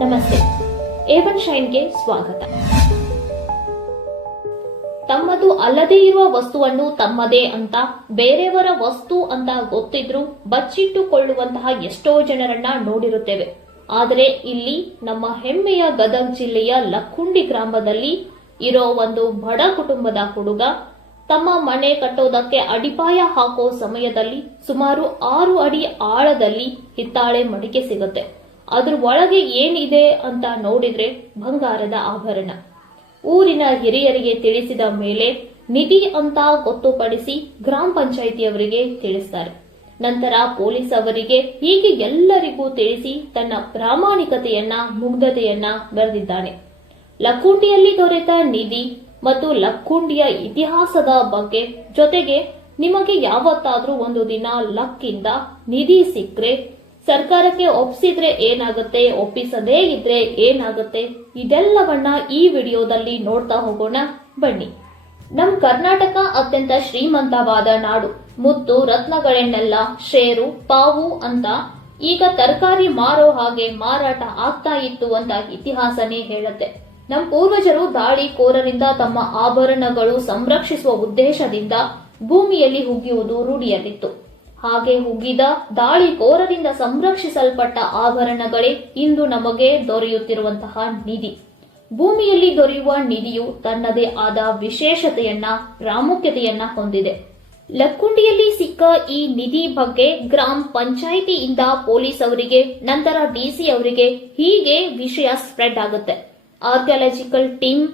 ನಮಸ್ತೆ, ಏವನ್ ಶೈನ್ಗೆ ಸ್ವಾಗತ. ತಮ್ಮದು ಅಲ್ಲದೇ ಇರುವ ವಸ್ತುವನ್ನು ತಮ್ಮದೇ ಅಂತ, ಬೇರೆಯವರ ವಸ್ತು ಅಂತ ಗೊತ್ತಿದ್ರೂ ಬಚ್ಚಿಟ್ಟುಕೊಳ್ಳುವಂತಹ ಎಷ್ಟೋ ಜನರನ್ನ ನೋಡಿರುತ್ತೇವೆ. ಆದರೆ ಇಲ್ಲಿ ನಮ್ಮ ಹೆಮ್ಮೆಯ ಗದಗ ಜಿಲ್ಲೆಯ ಲಕ್ಕುಂಡಿ ಗ್ರಾಮದಲ್ಲಿ ಇರೋ ಒಂದು ಬಡ ಕುಟುಂಬದ ಹುಡುಗ ತಮ್ಮ ಮನೆ ಕಟ್ಟೋದಕ್ಕೆ ಅಡಿಪಾಯ ಹಾಕೋ ಸಮಯದಲ್ಲಿ ಸುಮಾರು 6 ಅಡಿ ಆಳದಲ್ಲಿ ಹಿತ್ತಾಳೆ ಮಡಿಕೆ ಸಿಗುತ್ತೆ. ಅದ್ರ ಒಳಗೆ ಏನಿದೆ ಅಂತ ನೋಡಿದ್ರೆ ಬಂಗಾರದ ಆಭರಣ. ಊರಿನ ಹಿರಿಯರಿಗೆ ತಿಳಿಸಿದ ಮೇಲೆ ನಿಧಿ ಅಂತ ಗೊತ್ತುಪಡಿಸಿ ಗ್ರಾಮ ಪಂಚಾಯಿತಿಯವರಿಗೆ ತಿಳಿಸ್ತಾರೆ. ನಂತರ ಪೊಲೀಸ್ ಅವರಿಗೆ ಹೀಗೆ ಎಲ್ಲರಿಗೂ ತಿಳಿಸಿ ತನ್ನ ಪ್ರಾಮಾಣಿಕತೆಯನ್ನ ಮುಗ್ಧತೆಯನ್ನ ಮೆರೆದಿದ್ದಾನೆ. ಲಕ್ಕುಂಡಿಯಲ್ಲಿ ದೊರೆತ ನಿಧಿ ಮತ್ತು ಲಕ್ಕುಂಡಿಯ ಇತಿಹಾಸದ ಬಗ್ಗೆ, ಜೊತೆಗೆ ನಿಮಗೆ ಯಾವತ್ತಾದ್ರೂ ಒಂದು ದಿನ ಲಕ್ಕಿಂದ ನಿಧಿ ಸಿಕ್ಕರೆ ಸರ್ಕಾರಕ್ಕೆ ಒಪ್ಪಿಸಿದ್ರೆ ಏನಾಗುತ್ತೆ, ಒಪ್ಪಿಸದೇ ಇದ್ರೆ ಏನಾಗುತ್ತೆ, ಇದೆಲ್ಲವನ್ನ ಈ ವಿಡಿಯೋದಲ್ಲಿ ನೋಡ್ತಾ ಹೋಗೋಣ ಬನ್ನಿ. ನಮ್ ಕರ್ನಾಟಕ ಅತ್ಯಂತ ಶ್ರೀಮಂತವಾದ ನಾಡು. ಮುತ್ತು ರತ್ನಗಳನ್ನೆಲ್ಲ ಶೇರು ಪಾವು ಅಂತ ಈಗ ತರಕಾರಿ ಮಾರೋ ಹಾಗೆ ಮಾರಾಟ ಆಗ್ತಾ ಇತ್ತು ಅಂತ ಇತಿಹಾಸನೇ ಹೇಳುತ್ತೆ. ನಮ್ಮ ಪೂರ್ವಜರು ದಾಳಿಕೋರರಿಂದ ತಮ್ಮ ಆಭರಣಗಳು ಸಂರಕ್ಷಿಸುವ ಉದ್ದೇಶದಿಂದ ಭೂಮಿಯಲ್ಲಿ ಹುಗಿಯುವುದು ರೂಢಿಯಲ್ಲಿತ್ತು. ಹಾಗೆ ಹುಗಿದ ದಾಳಿಕೋರರಿಂದ ಸಂರಕ್ಷಿಸಲ್ಪಟ್ಟ ಆಭರಣಗಳೇ ಇಂದು ನಮಗೆ ದೊರೆಯುತ್ತಿರುವಂತಹ ನಿಧಿ. ಭೂಮಿಯಲ್ಲಿ ದೊರೆಯುವ ನಿಧಿಯು ತನ್ನದೇ ಆದ ವಿಶೇಷತೆಯನ್ನ ಪ್ರಾಮುಖ್ಯತೆಯನ್ನ ಹೊಂದಿದೆ. ಲಕ್ಕುಂಡಿಯಲ್ಲಿ ಸಿಕ್ಕ ಈ ನಿಧಿ ಬಗ್ಗೆ ಗ್ರಾಮ ಪಂಚಾಯಿತಿಯಿಂದ ಪೊಲೀಸ್ ಅವರಿಗೆ, ನಂತರ ಡಿಸಿ ಅವರಿಗೆ ಹೀಗೆ ವಿಷಯ ಸ್ಪ್ರೆಡ್ ಆಗುತ್ತೆ. ಆರ್ಕಿಯಾಲಜಿಕಲ್ ಟೀಮ್,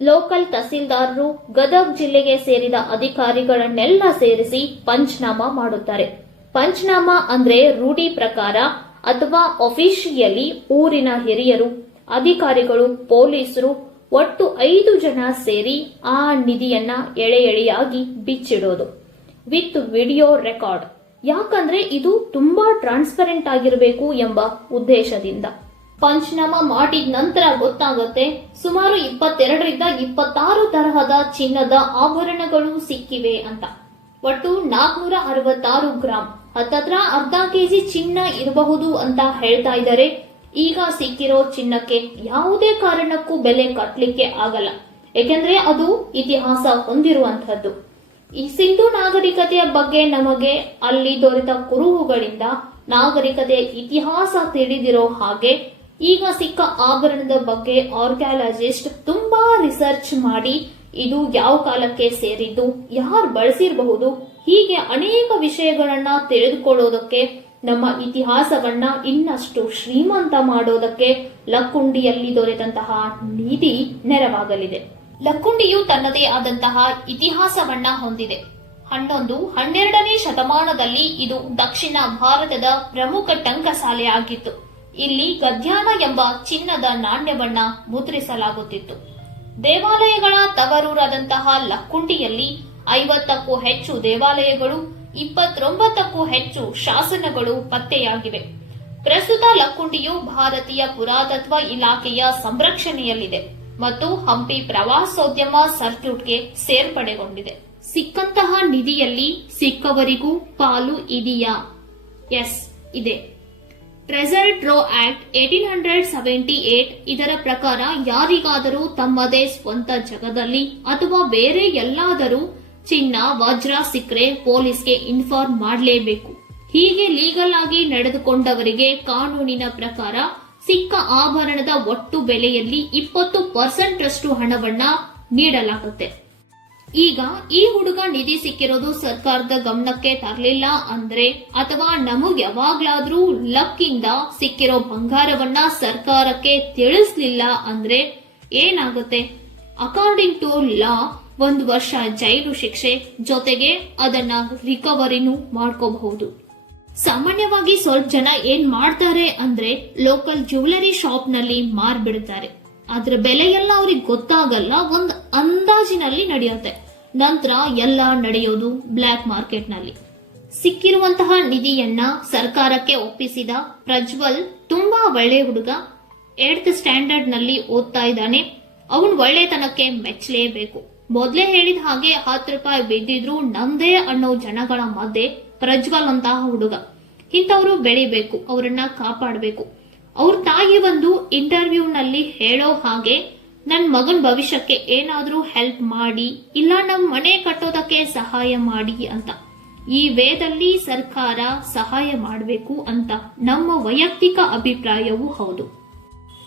ಲೋಕಲ್ ತಹಸೀಲ್ದಾರರು, ಗದಗ ಜಿಲ್ಲೆಗೆ ಸೇರಿದ ಅಧಿಕಾರಿಗಳನ್ನೆಲ್ಲ ಸೇರಿಸಿ ಪಂಚನಾಮ ಮಾಡುತ್ತಾರೆ. ಪಂಚನಾಮ ಅಂದ್ರೆ ರೂಢಿ ಪ್ರಕಾರ ಅಥವಾ ಅಫಿಷಿಯಲಿ ಊರಿನ ಹಿರಿಯರು, ಅಧಿಕಾರಿಗಳು, ಪೊಲೀಸರು ಒಟ್ಟು 5 ಜನ ಸೇರಿ ಆ ನಿಧಿಯನ್ನ ಎಳೆ ಎಳೆಯಾಗಿ ಬಿಚ್ಚಿಡೋದು ವಿತ್ ವಿಡಿಯೋ ರೆಕಾರ್ಡ್. ಯಾಕಂದ್ರೆ ಇದು ತುಂಬಾ ಟ್ರಾನ್ಸ್ಪರೆಂಟ್ ಆಗಿರಬೇಕು ಎಂಬ ಉದ್ದೇಶದಿಂದ. ಪಂಚನಾಮ ಮಾಡಿದ ನಂತರ ಗೊತ್ತಾಗುತ್ತೆ ಸುಮಾರು 22ರಿಂದ 26 ತರಹದ ಚಿನ್ನದ ಆಭರಣಗಳು ಸಿಕ್ಕಿವೆ ಅಂತ. ಒಟ್ಟು 466 ಗ್ರಾಂ, ಹತ್ತತ್ರ ಅರ್ಧ ಕೆಜಿ ಚಿನ್ನ ಇರಬಹುದು ಅಂತ ಹೇಳ್ತಾ ಇದ್ದಾರೆ. ಈಗ ಸಿಕ್ಕಿರೋ ಚಿನ್ನಕ್ಕೆ ಯಾವುದೇ ಕಾರಣಕ್ಕೂ ಬೆಲೆ ಕಟ್ಟಲಿಕ್ಕೆ ಆಗಲ್ಲ, ಏಕೆಂದ್ರೆ ಅದು ಇತಿಹಾಸ ಹೊಂದಿರುವಂತಹದ್ದು. ಈ ಸಿಂಧು ನಾಗರಿಕತೆಯ ಬಗ್ಗೆ ನಮಗೆ ಅಲ್ಲಿ ದೊರೆತ ಕುರುಹುಗಳಿಂದ ನಾಗರಿಕತೆಯ ಇತಿಹಾಸ ತಿಳಿದಿರೋ ಹಾಗೆ ಈಗ ಸಿಕ್ಕ ಆಭರಣದ ಬಗ್ಗೆ ಆರ್ಕಿಯಾಲಜಿಸ್ಟ್ ತುಂಬಾ ರಿಸರ್ಚ್ ಮಾಡಿ ಇದು ಯಾವ ಕಾಲಕ್ಕೆ ಸೇರಿದ್ದು, ಯಾರು ಬಳಸಿರಬಹುದು, ಹೀಗೆ ಅನೇಕ ವಿಷಯಗಳನ್ನ ತಿಳಿದುಕೊಳ್ಳೋದಕ್ಕೆ, ನಮ್ಮ ಇತಿಹಾಸವನ್ನ ಇನ್ನಷ್ಟು ಶ್ರೀಮಂತ ಮಾಡೋದಕ್ಕೆ ಲಕ್ಕುಂಡಿಯಲ್ಲಿ ದೊರೆತಂತಹ ನಿಧಿ ನೆರವಾಗಲಿದೆ. ಲಕ್ಕುಂಡಿಯು ತನ್ನದೇ ಆದಂತಹ ಇತಿಹಾಸವನ್ನ ಹೊಂದಿದೆ. 11-12ನೇ ಶತಮಾನದಲ್ಲಿ ಇದು ದಕ್ಷಿಣ ಭಾರತದ ಪ್ರಮುಖ ಟಂಕಸಾಲೆ ಆಗಿತ್ತು. ಇಲ್ಲಿ ಗದ್ಯಾನ ಎಂಬ ಚಿನ್ನದ ನಾಣ್ಯವನ್ನ ಮುದ್ರಿಸಲಾಗುತ್ತಿತ್ತು. ದೇವಾಲಯಗಳ ತವರೂರಾದಂತಹ ಲಕ್ಕುಂಡಿಯಲ್ಲಿ 50ಕ್ಕೂ ಹೆಚ್ಚು ದೇವಾಲಯಗಳು, 29ಕ್ಕೂ ಹೆಚ್ಚು ಶಾಸನಗಳು ಪತ್ತೆಯಾಗಿವೆ. ಪ್ರಸ್ತುತ ಲಕ್ಕುಂಡಿಯು ಭಾರತೀಯ ಪುರಾತತ್ವ ಇಲಾಖೆಯ ಸಂರಕ್ಷಣೆಯಲ್ಲಿದೆ ಮತ್ತು ಹಂಪಿ ಪ್ರವಾಸೋದ್ಯಮ ಸರ್ಕ್ಯೂಟ್ಗೆ ಸೇರ್ಪಡೆಗೊಂಡಿದೆ. ಸಿಕ್ಕಂತಹ ನಿಧಿಯಲ್ಲಿ ಸಿಕ್ಕವರಿಗೂ ಪಾಲು ಇದೆಯಾ? ಎಸ್, ಇದೆ. ಟ್ರೆಜರ್ ಟ್ರೋವ್ ಆಕ್ಟ್ 1878 ಇದರ ಪ್ರಕಾರ ಯಾರಿಗಾದರೂ ತಮ್ಮದೇ ಸ್ವಂತ ಜಗದಲ್ಲಿ ಅಥವಾ ಬೇರೆ ಎಲ್ಲಾದರೂ ಚಿನ್ನ, ವಜ್ರ ಸಿಕ್ಕರೆ ಪೊಲೀಸ್ಗೆ ಇನ್ಫಾರ್ಮ್ ಮಾಡಲೇಬೇಕು. ಹೀಗೆ ಲೀಗಲ್ ಆಗಿ ನಡೆದುಕೊಂಡವರಿಗೆ ಕಾನೂನಿನ ಪ್ರಕಾರ ಸಿಕ್ಕ ಆಭರಣದ ಒಟ್ಟು ಬೆಲೆಯಲ್ಲಿ 20% ರಷ್ಟು ಹಣವನ್ನ ನೀಡಲಾಗುತ್ತೆ. ಈಗ ಈ ಹುಡುಗ ನಿಧಿ ಸಿಕ್ಕಿರೋದು ಸರ್ಕಾರದ ಗಮನಕ್ಕೆ ತರಲಿಲ್ಲ ಅಂದ್ರೆ, ಅಥವಾ ನಮಗ್ ಯಾವಾಗ್ಲಾದ್ರೂ ಲಕ್ಕಿಂದ ಸಿಕ್ಕಿರೋ ಬಂಗಾರವನ್ನ ಸರ್ಕಾರಕ್ಕೆ ತಿಳಿಸ್ಲಿಲ್ಲ ಅಂದ್ರೆ ಏನಾಗುತ್ತೆ? ಅಕಾರ್ಡಿಂಗ್ ಟು ಲಾ 1 ವರ್ಷ ಜೈಲು ಶಿಕ್ಷೆ, ಜೊತೆಗೆ ಅದನ್ನ ರಿಕವರಿನೂ ಮಾಡ್ಕೋಬಹುದು. ಸಾಮಾನ್ಯವಾಗಿ ಸ್ವಲ್ಪ ಜನ ಏನ್ ಮಾಡ್ತಾರೆ ಅಂದ್ರೆ ಲೋಕಲ್ ಜ್ಯುವೆಲರಿ ಶಾಪ್ ನಲ್ಲಿ ಮಾರ್ಬಿಡ್ತಾರೆ. ಅದ್ರ ಬೆಲೆಯೆಲ್ಲ ಅವ್ರಿಗೆ ಗೊತ್ತಾಗಲ್ಲ, ಒಂದು ಅಂದಾಜಿನಲ್ಲಿ ನಡೆಯುತ್ತೆ. ನಂತರ ಎಲ್ಲ ನಡೆಯೋದು ಬ್ಲಾಕ್ ಮಾರ್ಕೆಟ್ ನಲ್ಲಿ. ಸಿಕ್ಕಿರುವಂತಹ ನಿಧಿಯನ್ನ ಸರ್ಕಾರಕ್ಕೆ ಒಪ್ಪಿಸಿದ ಪ್ರಜ್ವಲ್ ತುಂಬಾ ಒಳ್ಳೆ ಹುಡುಗ. 8th ಸ್ಟ್ಯಾಂಡರ್ಡ್ ನಲ್ಲಿ ಓದ್ತಾ ಇದ್ದಾನೆ. ಅವನ್ ಒಳ್ಳೆತನಕ್ಕೆ ಮೆಚ್ಚಲೇಬೇಕು. ಮೊದಲೇ ಹೇಳಿದ ಹಾಗೆ 10 ರೂಪಾಯಿ ಬಿದ್ದಿದ್ರು ನಮ್ದೇ ಅನ್ನೋ ಜನಗಳ ಮಧ್ಯೆ ಪ್ರಜ್ವಲ್ ಅಂತಹ ಹುಡುಗ. ಇಂಥವ್ರು ಬೆಳಿಬೇಕು, ಅವರನ್ನ ಕಾಪಾಡಬೇಕು. ಅವ್ರ ತಾಯಿ ಒಂದು ಇಂಟರ್ವ್ಯೂನಲ್ಲಿ ಹೇಳೋ ಹಾಗೆ ನನ್ ಮಗನ್ ಭವಿಷ್ಯಕ್ಕೆ ಏನಾದ್ರೂ ಹೆಲ್ಪ್ ಮಾಡಿ ಇಲ್ಲ ನಮ್ ಮನೆ ಕಟ್ಟೋದಕ್ಕೆ ಸಹಾಯ ಮಾಡಿ ಅಂತ. ಈ ವೇದಲ್ಲಿ ಸರ್ಕಾರ ಸಹಾಯ ಮಾಡಬೇಕು ಅಂತ ನಮ್ಮ ವೈಯಕ್ತಿಕ ಅಭಿಪ್ರಾಯವೂ ಹೌದು.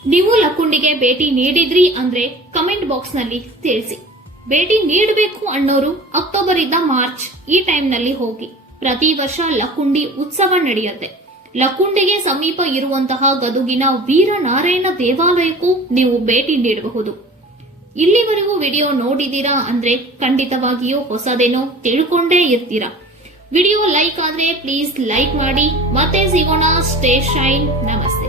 ನೀವು ಲಕ್ಕುಂಡಿಗೆ ಭೇಟಿ ನೀಡಿದ್ರಿ ಅಂದ್ರೆ ಕಮೆಂಟ್ ಬಾಕ್ಸ್ ನಲ್ಲಿ ತಿಳಿಸಿ. ಭೇಟಿ ನೀಡಬೇಕು ಅನ್ನೋರು ಅಕ್ಟೋಬರ್ ಇಂದ ಮಾರ್ಚ್ ಈ ಟೈಮ್ ನಲ್ಲಿ ಹೋಗಿ. ಪ್ರತಿ ವರ್ಷ ಲಕ್ಕುಂಡಿ ಉತ್ಸವ ನಡೆಯುತ್ತೆ. ಲಕ್ಕುಂಡಿಗೆ ಸಮೀಪ ಇರುವಂತಹ ಗದುಗಿನ ವೀರನಾರಾಯಣ ದೇವಾಲಯಕ್ಕೂ ನೀವು ಭೇಟಿ ನೀಡಬಹುದು. ಇಲ್ಲಿವರೆಗೂ ವಿಡಿಯೋ ನೋಡಿದೀರಾ ಅಂದ್ರೆ ಖಂಡಿತವಾಗಿಯೂ ಹೊಸದೇನೋ ತಿಳ್ಕೊಂಡೇ ಇರ್ತೀರಾ. ವಿಡಿಯೋ ಲೈಕ್ ಆದ್ರೆ ಪ್ಲೀಸ್ ಲೈಕ್ ಮಾಡಿ. ಮತ್ತೆ ಸಿಗೋಣ. Stay shine. ನಮಸ್ತೆ.